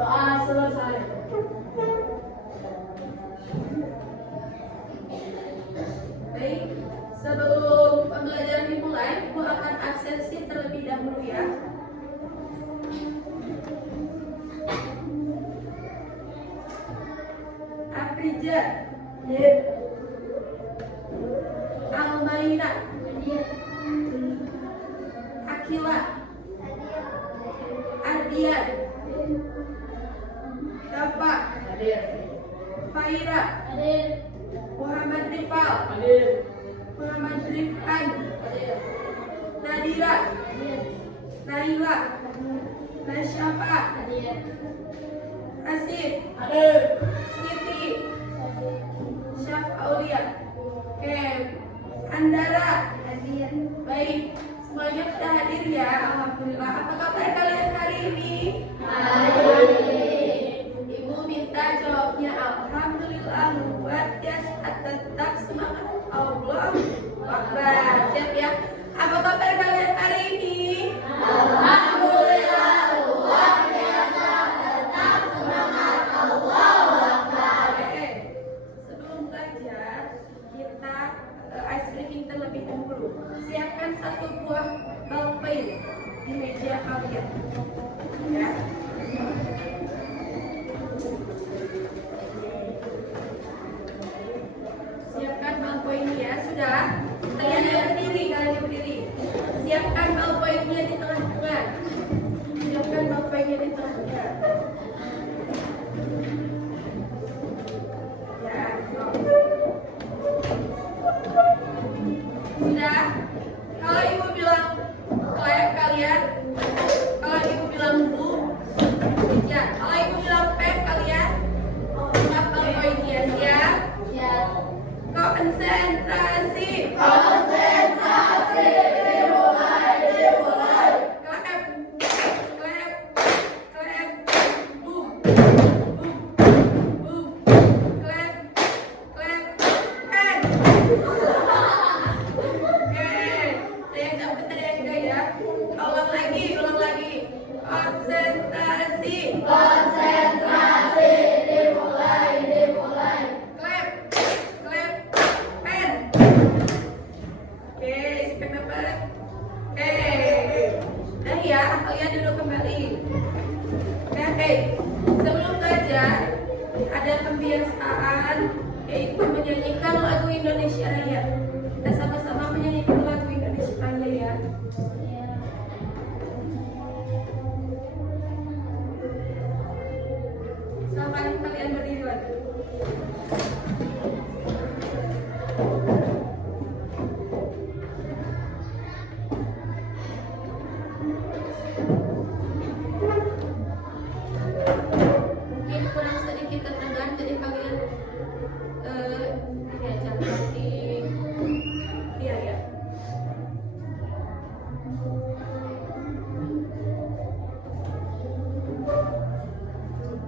Doa selesai. Baik, sebelum pembelajaran dimulai, Ibu akan absensi terlebih dahulu ya. Aprija, Hadir. Almaina, Hadir. Akila, Ardian, Dafa, Hadir. Faira, Hadir. Muhammad Rifal, Hadir. Muhammad Rifan, Hadir. Nadira, Hadir. Naila, Nasyafa, Hadir. Asif, Hadir. Siti, Syaf Aulia. Oke, Andara. Hadir. Baik, semuanya sudah hadir ya. Alhamdulillah. Apa kabar kalian hari ini? Ibu minta jawabnya alhamdulillah, luar biasa, tetap semangat. Allah Akbar. Siap ya? Apa kabar kalian hari ini? Alhamdulillah, luar biasa, tetap semangat. Allahu Akbar. Oke, sebelum belajar kita ice breaking terlebih dahulu. Siapkan satu buah ballpen di meja kalian. Ya. Siapkan ballpointnya ya, sudah. Kalian yang berdiri. Siapkan ballpointnya di tengah-tengah. Siapkan ballpointnya di tengah-tengah. Ya, sudah. Kalau ibu bilang clap kalian, kalau ibu bilang bu, ya. Kalau ibu bilang pen kalian, siap ballpointnya siap. Siap. Konsentrasi. Konsentrasi. Dimulai. Clap, clap, clap, boom, boom, boom, clap, clap, pen. Oke, ada yang dapat, ada yang enggak ya? Ulang lagi. Konsentrasi. Konsentrasi. Dimulai. Clap, clap, pen. Oke, siapa dapat? Oke, nah ya, kalian duduk kembali. Oke, sebelum belajar ada kebiasaan yaitu menyanyikan lagu Indonesia Raya. Kita sama-sama menyanyikan lagu Indonesia Raya ya. Silakan kalian berdiri lagi. Mungkin kurang sedikit terdengar, jadi kalian ini aja seperti ya.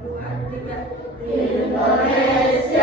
Dua, tiga. Indonesia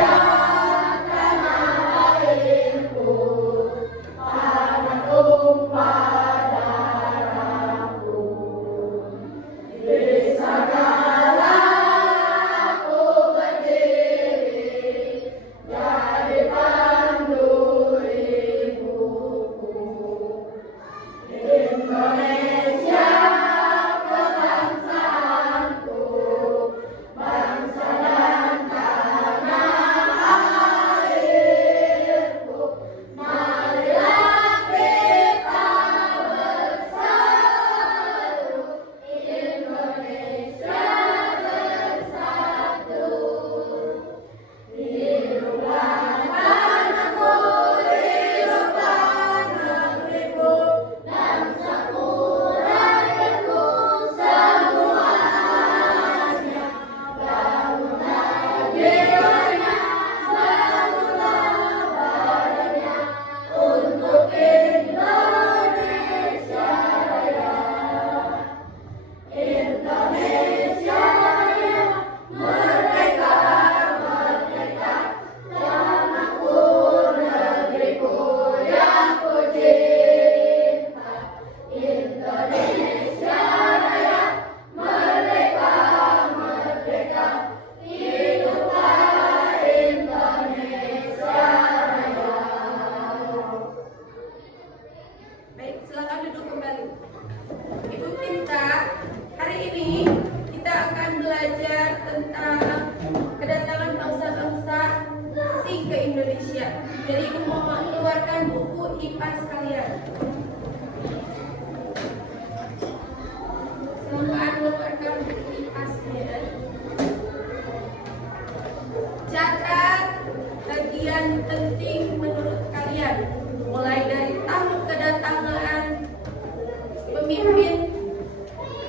IPA sekalian. Silakan mengeluarkan buku IPA-nya. Catat bagian penting menurut kalian, mulai dari tahun kedatangan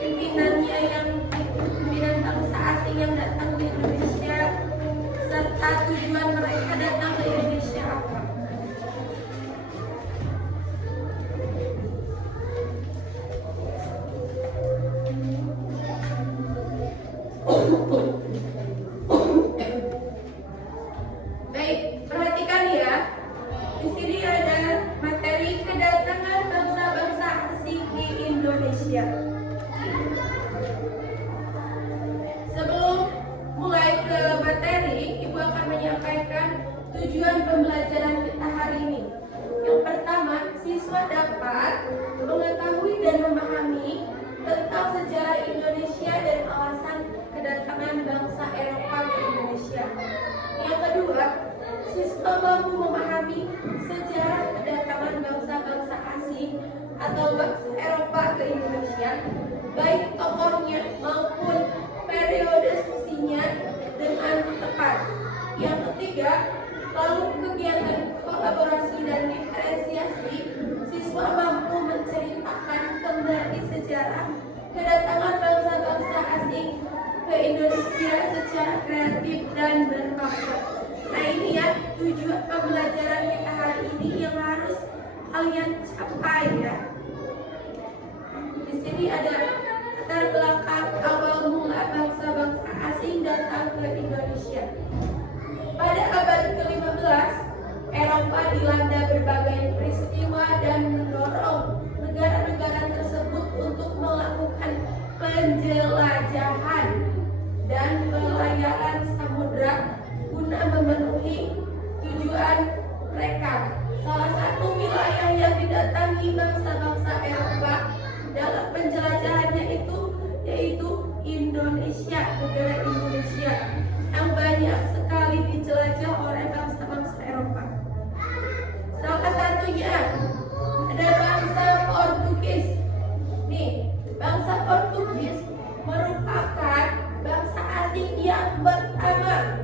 pimpinannya yang pimpinan bangsa asing yang datang ke Indonesia, serta tujuan mereka datang ke Indonesia apa. Baik, perhatikan ya. Di sini ada materi kedatangan bangsa-bangsa asing di Indonesia. Sebelum mulai ke materi, Ibu akan menyampaikan tujuan pembelajaran kita hari ini. Yang pertama, siswa dapat mengetahui dan memahami tentang sejarah Indonesia dan alasan kedatangan bangsa Eropa ke Indonesia. Yang kedua, siswa mampu memahami sejarah kedatangan bangsa-bangsa asing atau bangsa Eropa ke Indonesia, baik tokohnya maupun periode sisinya dengan tepat. Yang ketiga, lalu kegiatan kolaborasi dan diferensiasi, siswa mampu menceritakan kembali sejarah kedatangan bangsa-bangsa asing ke Indonesia secara kreatif dan bermakna. Nah ini ya tujuan pembelajaran kita hari ini yang harus kalian capai ya. Di sini ada latar belakang awal mula bangsa-bangsa asing datang ke Indonesia. Pada abad ke-15, Eropa dilanda berbagai peristiwa dan mendorong negara-negara tersebut untuk melakukan penjelajahan dan pelayaran samudra guna memenuhi tujuan mereka. Salah satu wilayah yang didatangi bangsa-bangsa Eropa dalam penjelajahannya yaitu Indonesia, negara Indonesia yang banyak sekali dijelajah oleh bangsa-bangsa Eropa. Salah satunya ada bangsa Portugis. Nih, bangsa Portugis merupakan bangsa asing yang pertama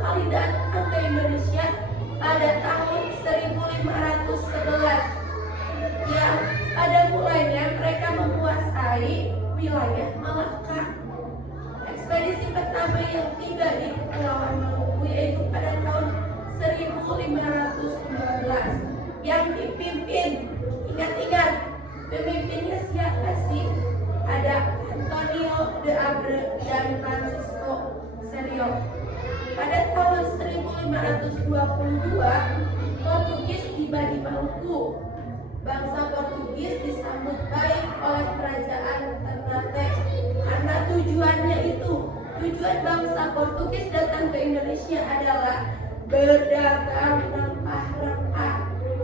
kali datang ke Indonesia pada tahun 1511. Ya, pada mulanya mereka menguasai wilayah Malaka. Ekspedisi pertama yang tiba di Kepulauan Maluku yaitu pada tahun 1512 yang dipimpin, ingat-ingat pemimpinnya siapa sih? Ada Antonio de Abreu dan Francisco Serrano. Pada tahun 1522 Portugis tiba di Maluku. Bangsa Portugis disambut baik oleh kerajaan Ternate karena tujuan bangsa Portugis datang ke Indonesia adalah berdagang rempah-rempah.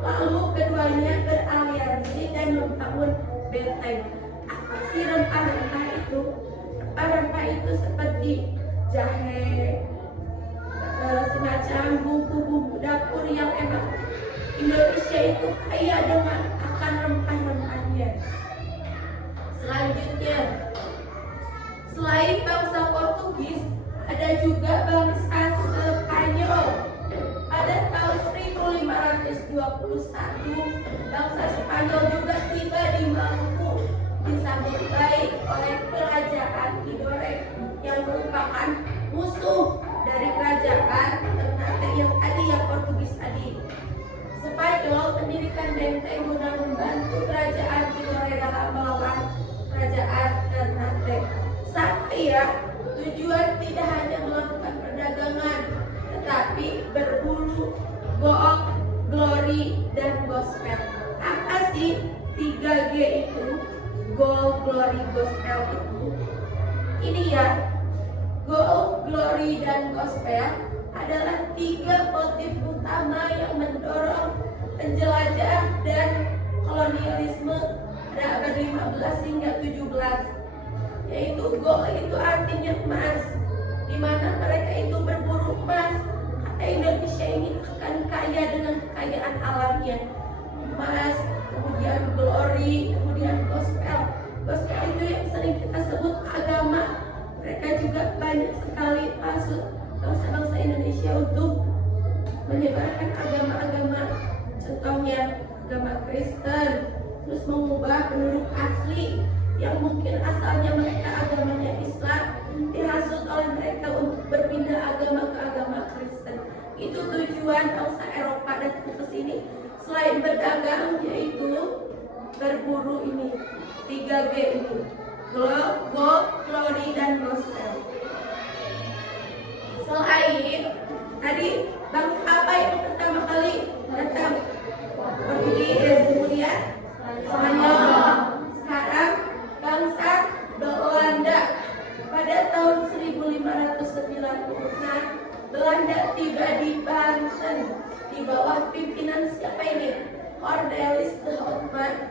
Lalu keduanya beraliansi dan membangun benteng. Apa sih rempah-rempah itu? Rempah-rempah itu seperti jahe, semacam bumbu-bumbu dapur yang emang Indonesia itu kaya dengan akan rempah-rempahnya. Selanjutnya, selain bangsa Portugis, ada juga bangsa Spanyol. Pada tahun 1521, bangsa Spanyol juga tiba di Maluku, disambut baik oleh kerajaan Tidore yang merupakan musuh dari kerajaan Ternate yang Portugis tadi. Spanyol mendirikan benteng guna membantu kerajaan Tidore dalam melawan kerajaan Ternate. Sampai ya, tujuan tidak hanya melakukan perdagangan, tetapi berburu, gook, glory, dan gospel. Apa sih 3G itu? Gold, glory, gospel itu. Ini ya, gold, glory, dan gospel adalah 3 motif utama yang mendorong penjelajah dan kolonialisme pada abad 15 hingga 17. Yaitu gold itu artinya emas, di mana mereka itu berburu emas. Kata Indonesia ini akan kaya dengan kekayaan kemuliaan alamnya. Emas, kemudian glory, kemudian gospel. Gospel itu yang sering kita sebut agama. Mereka juga banyak sekali maksud bangsa-bangsa Indonesia untuk menyebarkan agama-agama, contohnya agama Kristen, terus mengubah penduduk asli yang mungkin asalnya mereka agamanya Islam, dihasut oleh mereka untuk berpindah agama ke agama Kristen. Itu tujuan bangsa Eropa datang ke sini, selain berdagang yaitu berburu ini, 3G ini, gold, glory, dan gospel. Selain tadi bangsa apa yang pertama kali datang? Portugis, kemudian Spanyol, sekarang bangsa Belanda. Pada tahun 1596 Belanda tiba di Banten di bawah pimpinan siapa ini? Cornelis de Houtman.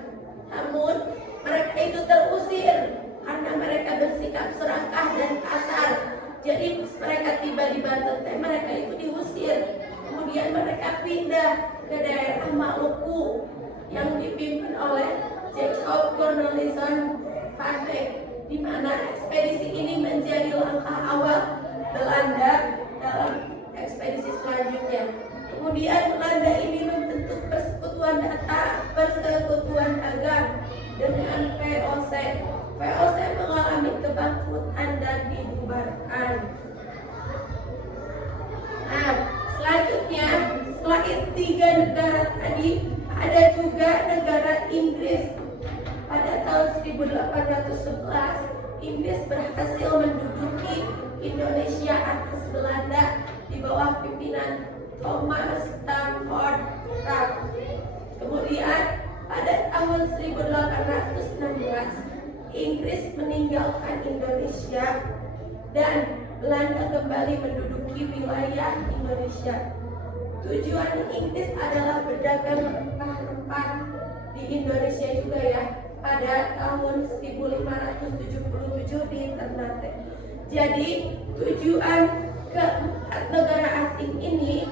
Namun mereka itu terusir karena mereka bersikap serakah dan kasar. Jadi mereka tiba di Banten, mereka itu diusir. Kemudian mereka pindah ke daerah Maluku yang dipimpin oleh Jacob Cornelison van Dyk, di mana ekspedisi ini menjadi langkah awal Belanda dalam ekspedisi selanjutnya. Kemudian Belanda ini membentuk persekutuan dagang dengan VOC. VOC mengalami kebangkrutan dan dibubarkan. Nah, selanjutnya selain 3 negara tadi, ada juga negara Inggris. Pada tahun 1811, Inggris berhasil menduduki Indonesia atas Belanda di bawah pimpinan Thomas Stamford Raffles. Kemudian pada tahun 1816, Inggris meninggalkan Indonesia dan Belanda kembali menduduki wilayah Indonesia. Tujuan Inggris adalah berdagang rempah-rempah di Indonesia juga ya, pada tahun 1577 di Ternate. Jadi tujuan keempat negara asing ini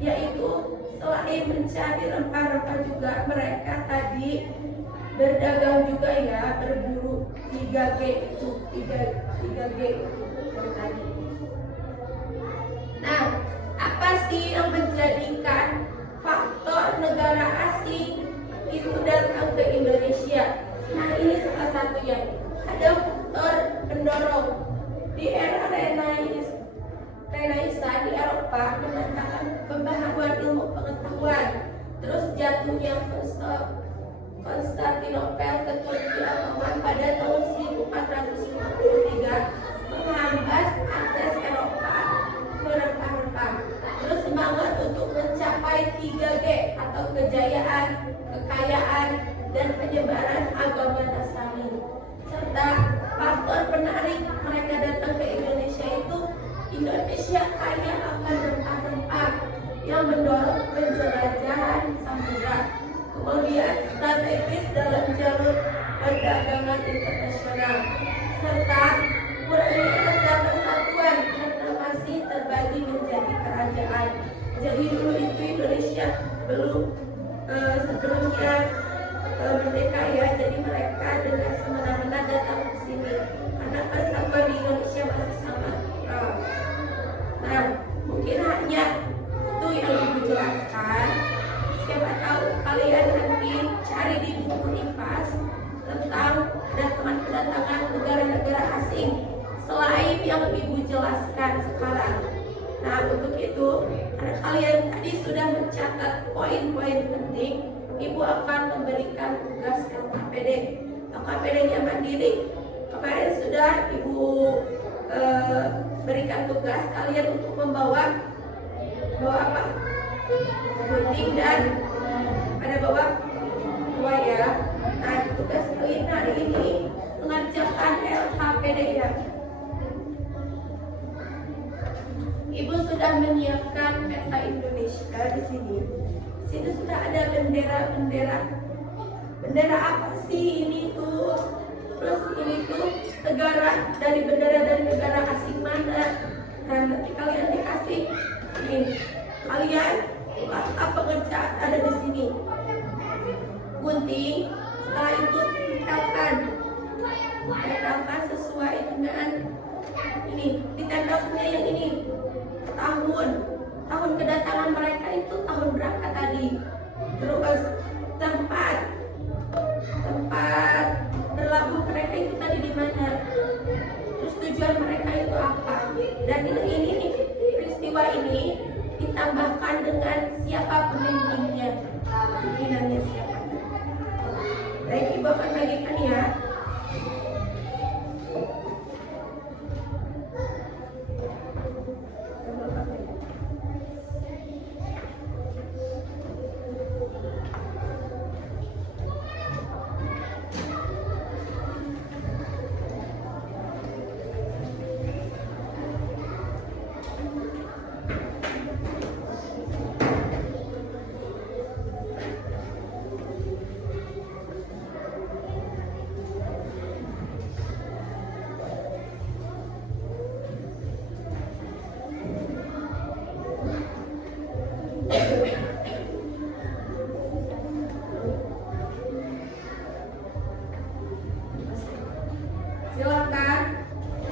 yaitu selain mencari rempah-rempah juga mereka tadi berdagang juga ya, berburu 3G itu, 3G itu tadi. Nah, apa sih yang menjadikan faktor negara asing itu datang ke Indonesia? Nah, ini salah satunya. Ada faktor pendorong. Di era Renaissance di Eropa menandakan pembaharuan ilmu pengetahuan, terus jatuhnya Konstantinopel ke Turki Ottoman pada tahun 1453 menghambat akses Eropa ke rempah-rempah. Terus semangat untuk mencapai 3G atau kejayaan, kekayaan, dan penyebaran agama Nasrani. Serta faktor penarik mereka datang ke Indonesia itu, Indonesia kaya akan rempah-rempah yang mendorong penjelajahan samudra. Kemudian strategis dalam jalur perdagangan internasional, serta kurangnya rasa persatuan karena masih terbagi menjadi kerajaan. Jadi dulu itu Indonesia belum sebelumnya merdeka ya, jadi mereka dengan semena-mena datang ke sini karena persatuan di Indonesia masih sangat kurang. Nah, mungkin hanya itu yang ibu jelaskan. Siapa tahu kalian nanti cari di buku IPAS tentang kedatangan negara-negara asing selain yang ibu jelaskan sekarang. Nah, untuk itu karena kalian tadi sudah mencatat poin-poin penting, ibu akan memberikan tugas LKPD. LKPD-nya mandiri. Kemarin sudah ibu berikan tugas kalian untuk membawa apa? Gunting dan pada bawah dua ya. Nah, tugas kalian hari ini mengerjakan LKPD ya. Ibu sudah menyiapkan peta Indonesia di sini. Di sini sudah ada bendera-bendera. Bendera apa sih ini tuh? Terus ini tuh negara dari negara asing mana? Dan nanti kalian dikasih ini. Kalian apa pekerjaan ada di ini, ditempelnya yang ini. Tahun kedatangan mereka itu tahun berapa tadi? Terus tempat berlabuh mereka itu tadi di mana? Terus tujuan mereka itu apa? Dan ini peristiwa ini ditambahkan dengan siapa pemimpinnya, pimpinannya siapa. Baik, Ibu akan bagikan ya. Silakan,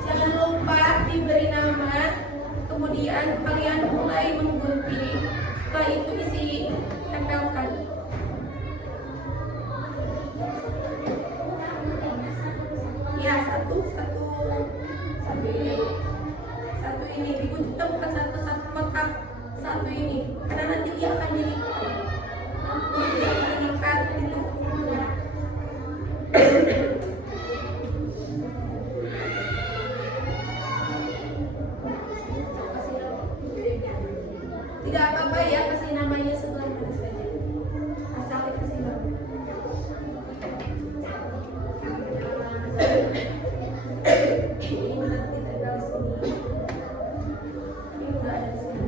jangan lupa diberi nama, kemudian kalian mulai menggunting. Setelah itu isi tempelkan. Ya, satu ini digunting, bukan satu kotak, satu ini, karena nanti dia akan dilipat. Dia akan dilipat itu. Tidak apa-apa ya, kasih namanya setelah mana saja, asal dikasih nama. Ini nanti tempel sini. Ini udah ada di sini.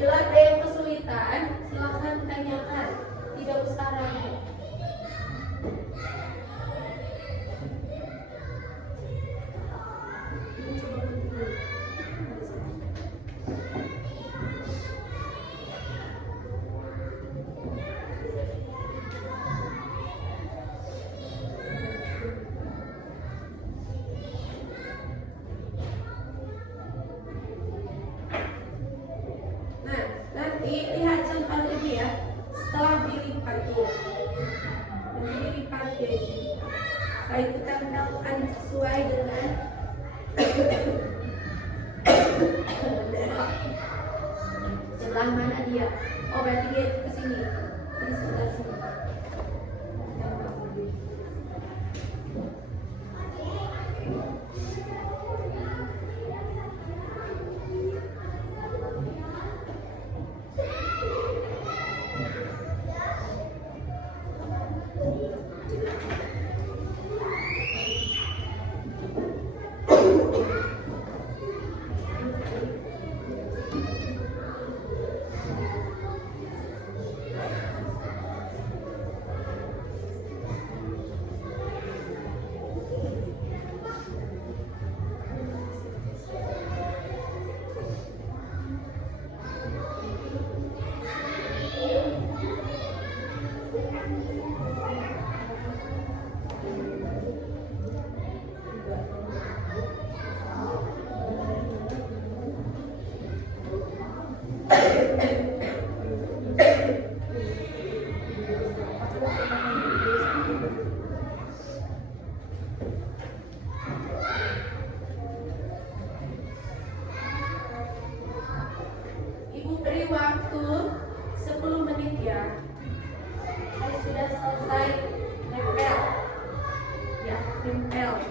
Bila ada yang kesulitan, silahkan tanyakan. Tidak usah ragu. Lihat contoh ini ya, setelah dilipat tuh, nanti dilipat ya ini. Setelah itu tempelkan sesuai dengan sebelah mana dia. Oh berarti dia ke sini, di sebelah sini. Ibu beri waktu 10 menit ya. Saya sudah selesai nempel. Ya, nempel.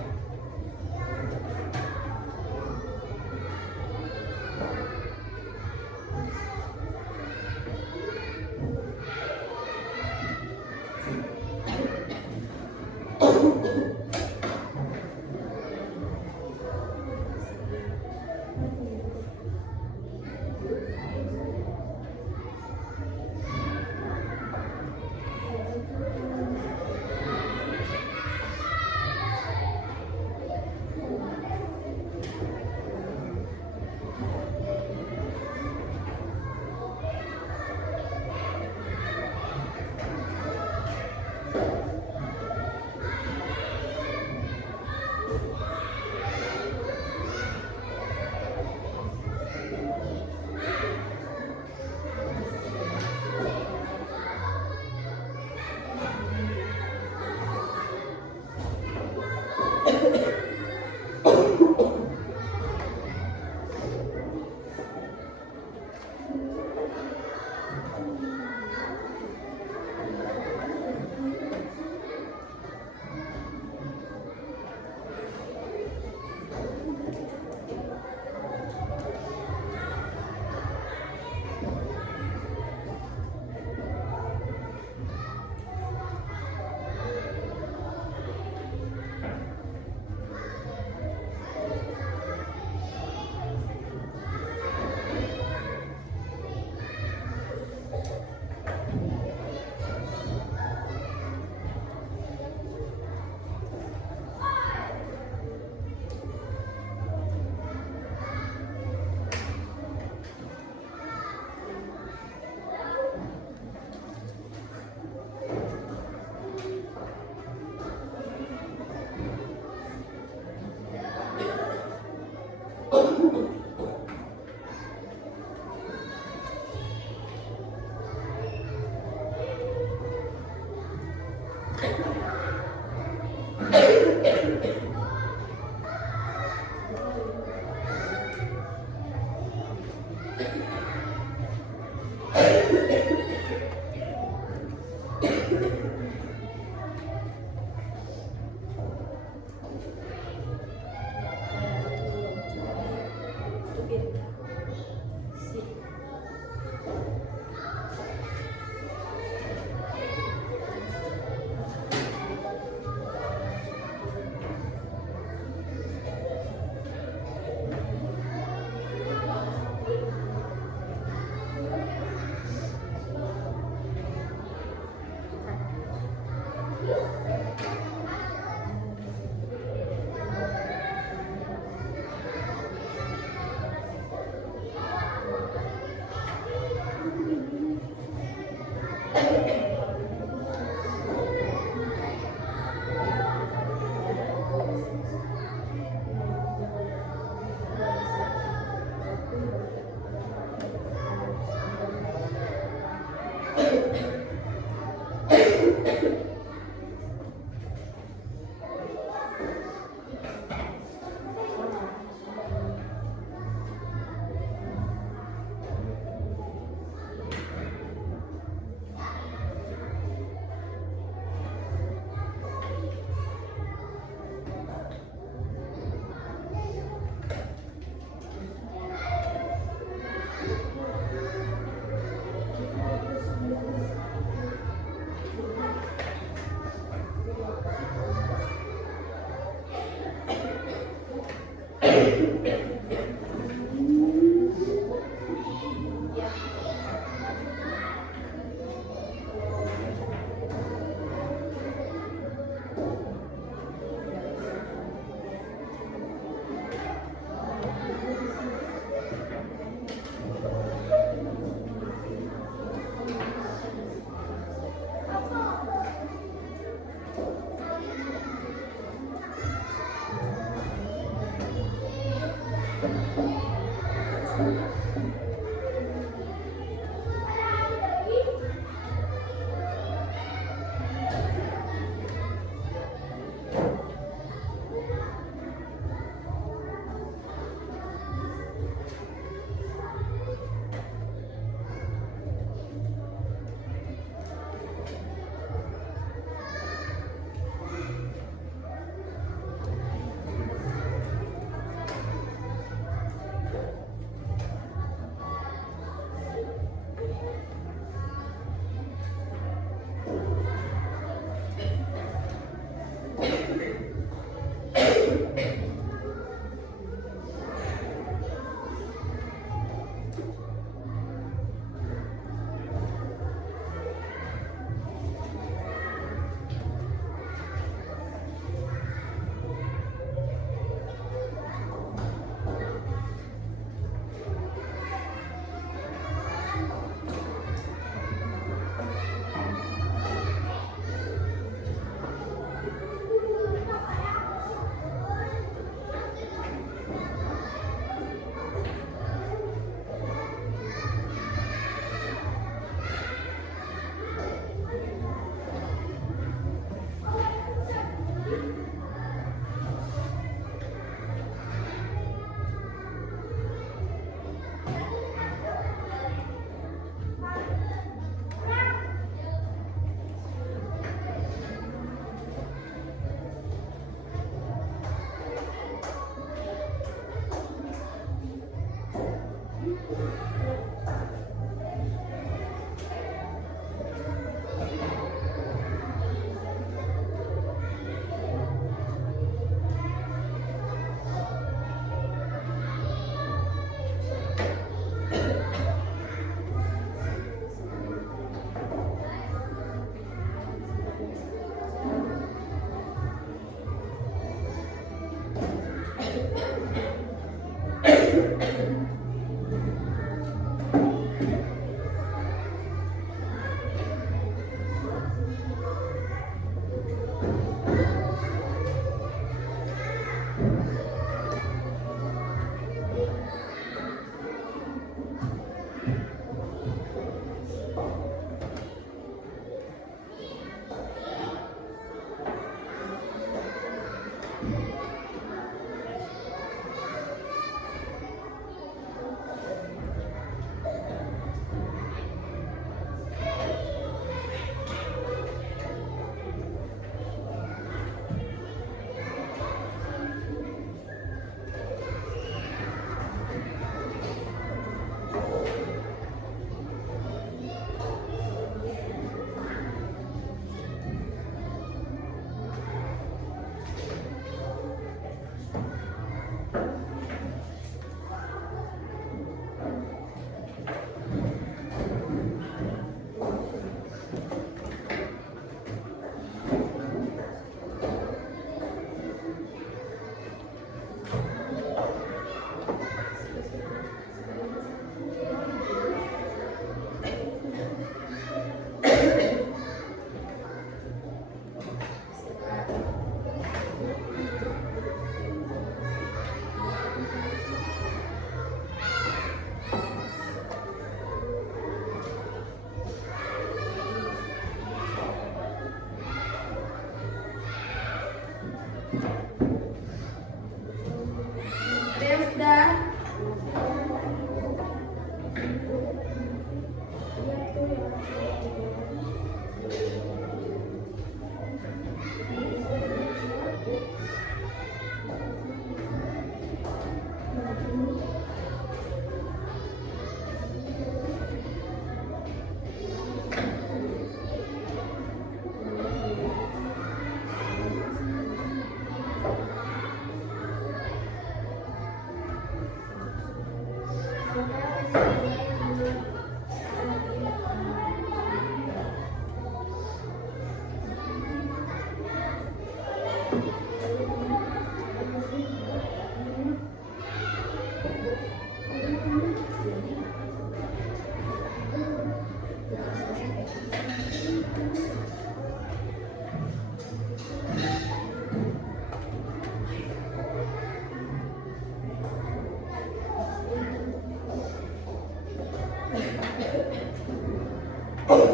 Sudah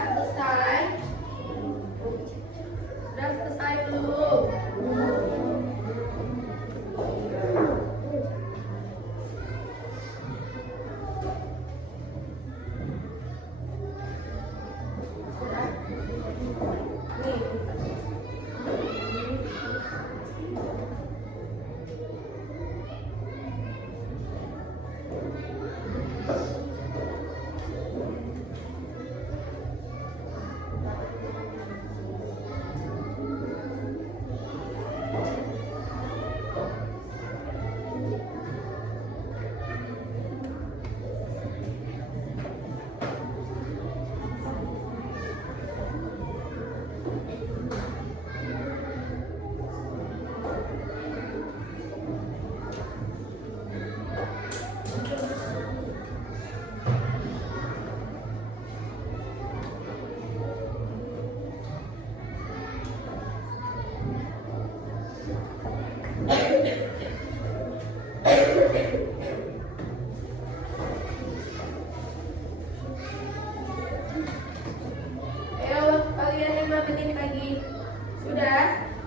selesai? Sudah selesai belum? Ayo kalian 5 menit lagi. Sudah?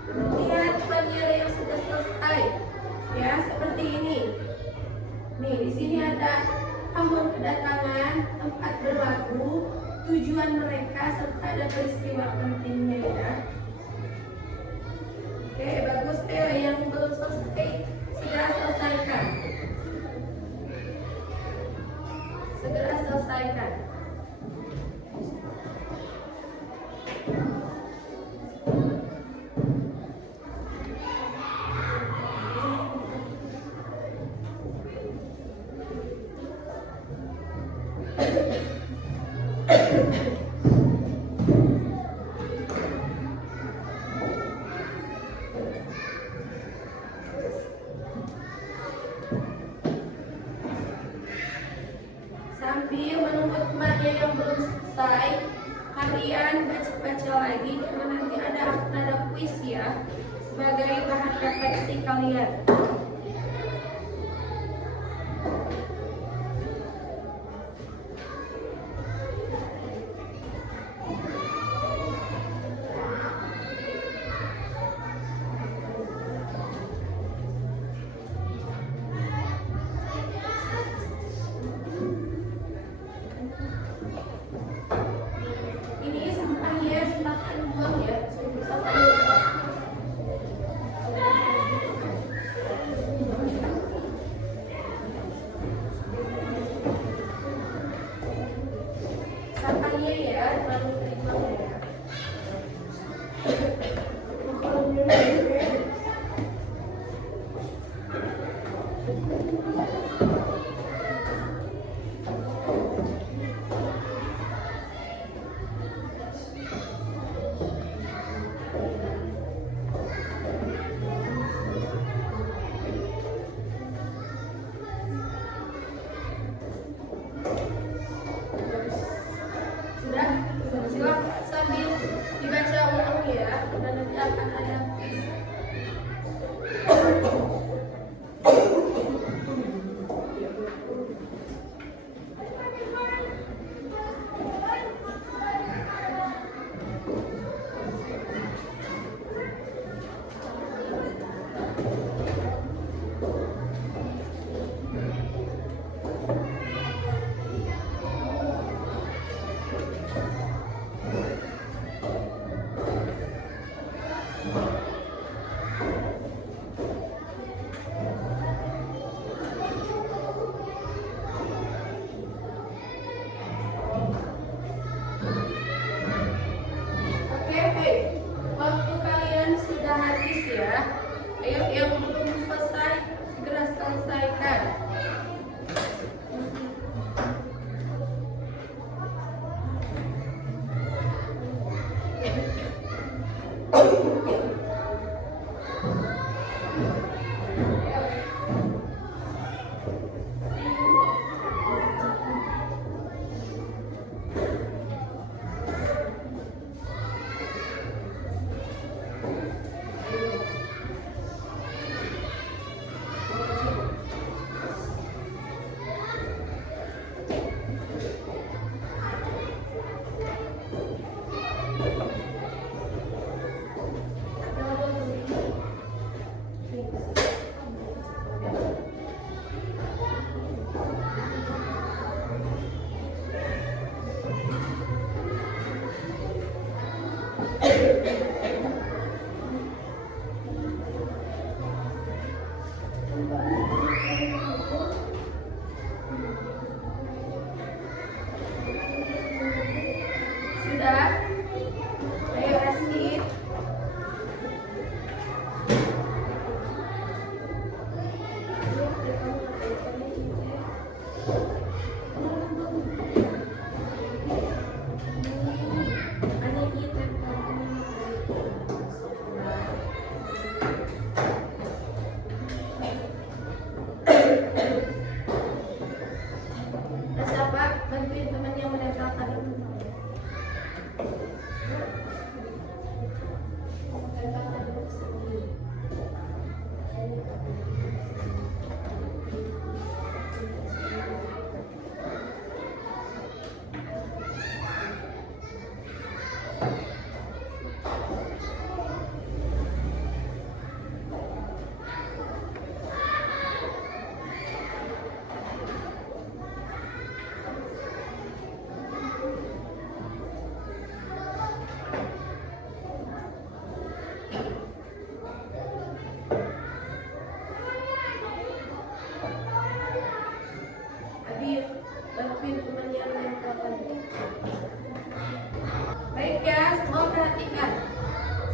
Lihat materi yang sudah selesai. Ya, seperti ini. Nih, di sini ada tahun kedatangan, tempat berlaku, tujuan mereka, serta ada peristiwa pentingnya ya. Oke, bagus. Yang belum selesai, segera selesaikan. Segera selesaikan. Sambil menunggu temannya yang belum selesai, kalian baca-baca lagi karena nanti ada kuis ya sebagai bahan refleksi kalian. Ini sampahnya silahkan buang ya. Sampahnya ya, lalu terima ya. Sudah? Silakan sambil dibaca ulang ya, dan nanti akan ada kuis. Oke, waktu kalian sudah habis ya. Ayo yang belum selesai segera selesaikan. Abi, bantuin temannya menempelkan. Baik ya, semua perhatikan.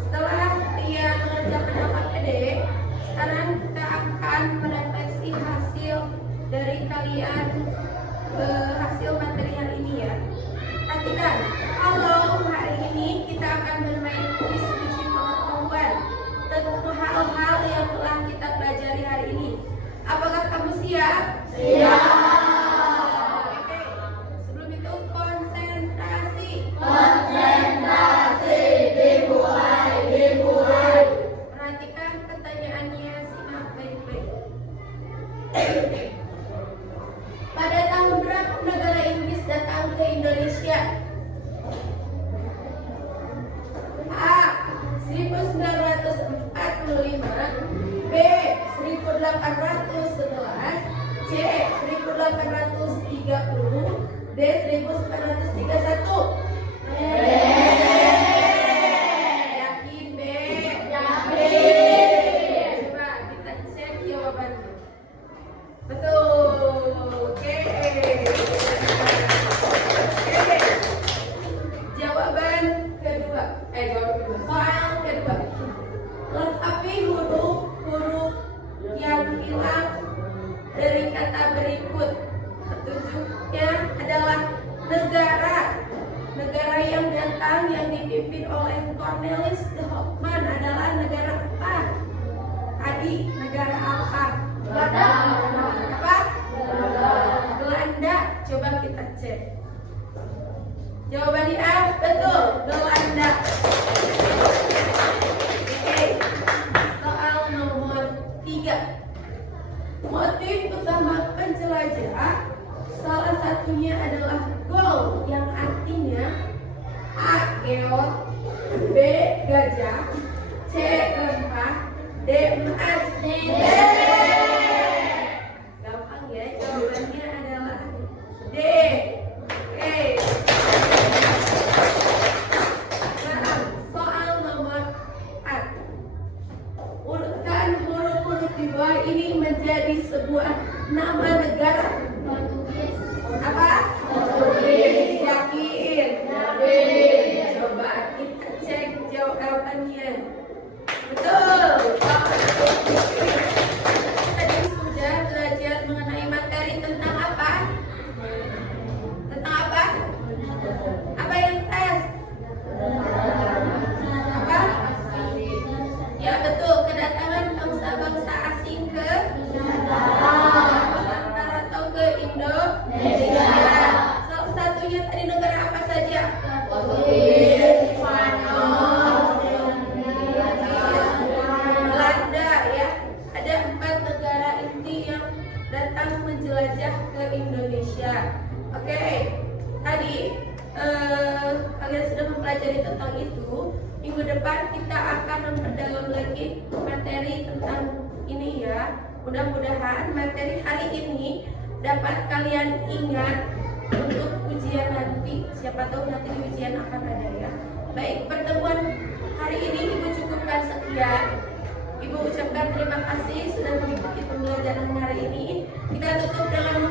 Setelah dia mengerjakan ABCD, sekarang kita akan merefleksi hasil dari kalian hasil materi hari ini ya. Perhatikan, kalau hari ini kita akan bermain kuis uji pengetahuan tentang hal-hal yang telah kita pelajari hari ini. Apakah kamu siap? Siap. Oke, sebelum itu konsentrasi. Konsentrasi dimulai. Perhatikan pertanyaannya, simak baik-baik. Pada tahun berapa negara Inggris datang ke Indonesia? A. 1945, B. 1811, C. 1830, D. 1931. Yakin B? Coba kita cek jawabannya. Betul. Oke. Oke. Jawaban kedua. Soal kedua. Lengkapi huruf-huruf yang hilang dari kata berikut. Petunjuknya adalah negara. Negara yang datang yang dipimpin oleh Cornelis de Hoffmann adalah negara apa? Tadi negara apa? Apa? Belanda. Coba kita cek. Jawaban A betul, Belanda. Oke. Soal nomor 3. Motif utama penjelajah salah satunya adalah gold yang artinya A. Keong, B. Gajah, C. Rempah, D. Emas. Gampang ya, jawabannya adalah D. Oke. Nah, soal nomor 4. Urutkan huruf-huruf di bawah ini menjadi sebuah nama negara. Apa? Yakin? Coba kita cek jawabannya. Betul. Tadi sudah belajar mengenai materi tentang apa? Tentang apa? Apa yang tes? Apa? Ya betul, kedatangan bangsa-bangsa asing ke Nusantara atau ke Indonesia. Salah satunya tadi negara apa saja? Belanda ya. Ada 4 negara inti yang datang menjelajah ke Indonesia. Oke, tadi kalian sudah mempelajari tentang itu. Minggu depan kita akan memperdalam lagi materi tentang ini ya. Mudah-mudahan materi hari ini dapat kalian ingat untuk ujian nanti. Siapa tahu nanti di ujian akan ada ya. Baik, pertemuan hari ini Ibu cukupkan sekian. Ibu ucapkan terima kasih sudah mengikuti pembelajaran hari ini. Kita tutup dengan